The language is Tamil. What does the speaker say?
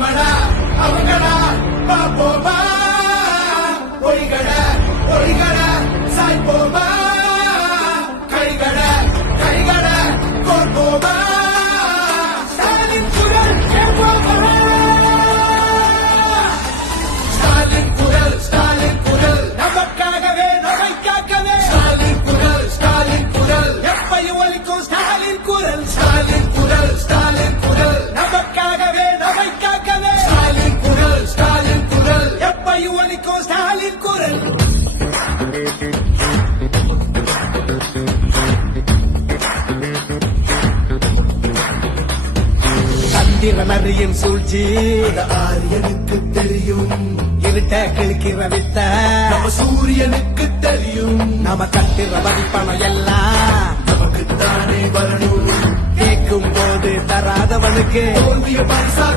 நாமடா அவங்கடா பாப்போமா ஒளிகட சாய்ப்போமா கைகட கோர்ப்போமா ஸ்டாலின் குரல் கேட்போமா ஸ்டாலின் குரல் நமக்காகவே நம்மை காக்கவே ஸ்டாலின் குரல் எப்பையும் ஒலிக்கும் ஸ்டாலின் குரல் நமக்காகவே நம்மை காக்கவே ஸ்டாலின் குரல் எப்பையும் ஒலிக்கும் ஸ்டாலின் குரல் சந்திரமரியின் சூழ்ச்சி ஆரியனுக்கு தெரியும் இருட்ட கிழக்கிற வித்த நம்ம சூரியனுக்கு தெரியும் நம்ம கட்டுற வரிப்பணம் எல்லாம் நமக்குத்தானே வரணும் கேட்கும் போது தராதவனுக்கு தோல்விய பரிசா